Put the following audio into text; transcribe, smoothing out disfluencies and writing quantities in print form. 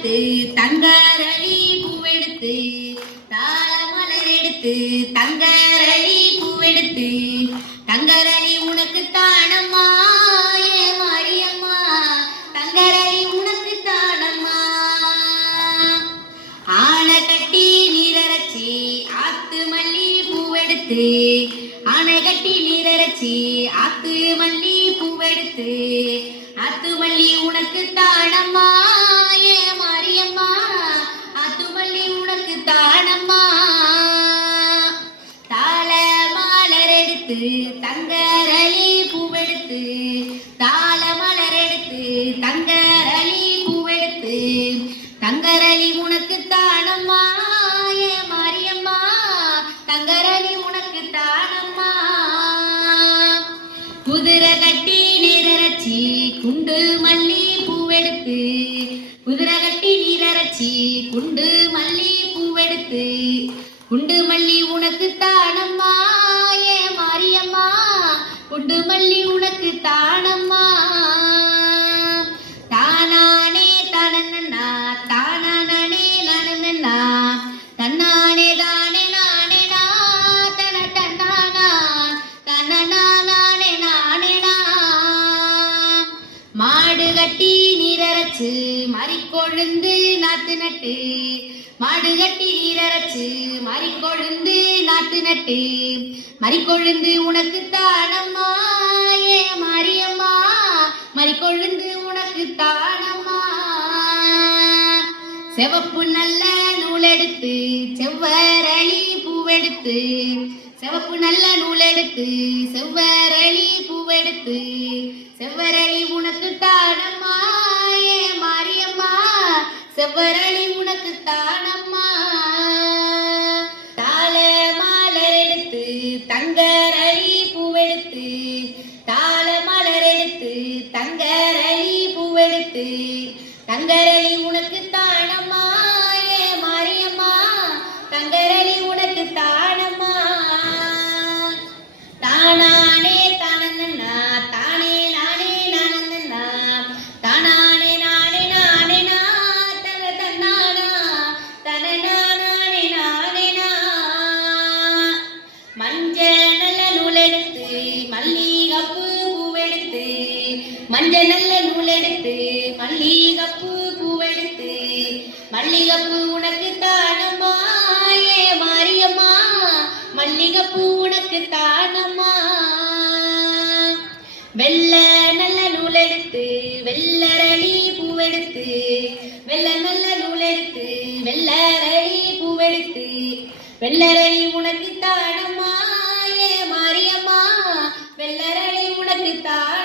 எடுத்து தங்கரளி பூவெடுத்து தாளமலர் எடுத்து தங்கரளி பூவெடுத்து தங்கரளி உனக்கு தானம்மா ஏ மாரியம்மா தங்கரளி உனக்கு தானம்மா ஆனை கட்டி நீரரைச்சி ஆத்து மல்லி பூவெடுத்து ஆனை கட்டி நீரரைச்சி ஆத்து மல்லி பூவெடுத்து ஆத்து மல்லி உனக்கு தானம்மா ஏ மாரியம்மா ஆத்து மல்லி உனக்கு தானம்மா தாள மலர் எடுத்து தங்கரளி பூவெடுத்து தாள மலர் எடுத்து தங்கரளி பூவெடுத்து தங்கரளி உனக்கு தானம்மா ஏ மாரியம்மா தங்கரளி உனக்கு தானம்மா குதிரை கட்டி நீரரைச்சி குண்டு மல்லி பூவெடுத்து குதிரை கட்டி நீரரைச்சி குண்டு மல்லி பூவெடுத்து குண்டு மல்லி உனக்கு தானம்மா ஏ மாரியம்மா குண்டு மல்லி உனக்கு தானம்மா தானானே தானண்ணா தானானே நானண்ணா தன்னானே தானே நானே நா தன தன்னானா தன்னனா நானே நானே நா மாடு கட்டி நீரரைச்சு மறிக்கொழுந்து நாத்து நட்டு மாடு கட்டி நீரரைச்சு மறிக்கொழுந்து நாத்து நட்டு மறிக்கொழுந்து உனக்கு தானம்மா ஏ மாரியம்மா மறிக்கொழுந்து உனக்கு தானம்மா செவப்பு நல்ல நூலெடுத்து செவ்வரளி பூவெடுத்து செவப்பு நல்ல நூலெடுத்து செவ்வரளி பூவெடுத்து செவ்வரளி உனக்கு தானம்மா ஏ மாரியம்மா செவ்வரளி உனக்கு தானம்மா தாள மலர் எடுத்து தங்கரளி பூவெடுத்து தாள மலர் எடுத்து தங்கரளி பூவெடுத்து தங்கரளி உனக்கு தானம்மா ஏ மாரியம்மா தங்கரளி உனக்கு தானம்மா தானானே தானண்ணா தானே நானே நானண்ணா தானானே நானே நானே நா தன தன்னானா தனனா நானே நானே நா மஞ்ச நல்ல நூலெடுத்து மல்லிகைப்பூ பூவெடுத்து மஞ்ச நல்ல நூலெடுத்து மல்லிகைப்பூ பூவெடுத்து மல்லிகைப்பூ உனக்கு தானம்மா ஏ மாரியம்மா மல்லிகைப்பூ உனக்கு தானம்மா வெள்ள நல்ல நூலெடுத்து வெள்ளரளி பூவெடுத்து வெள்ள நல்ல நூலெடுத்து வெள்ளரளி பூவெடுத்து வெள்ளரளி உனக்கு தானம்மா ஏ மாரியம்மா வெள்ளரளி உனக்கு தானம்மா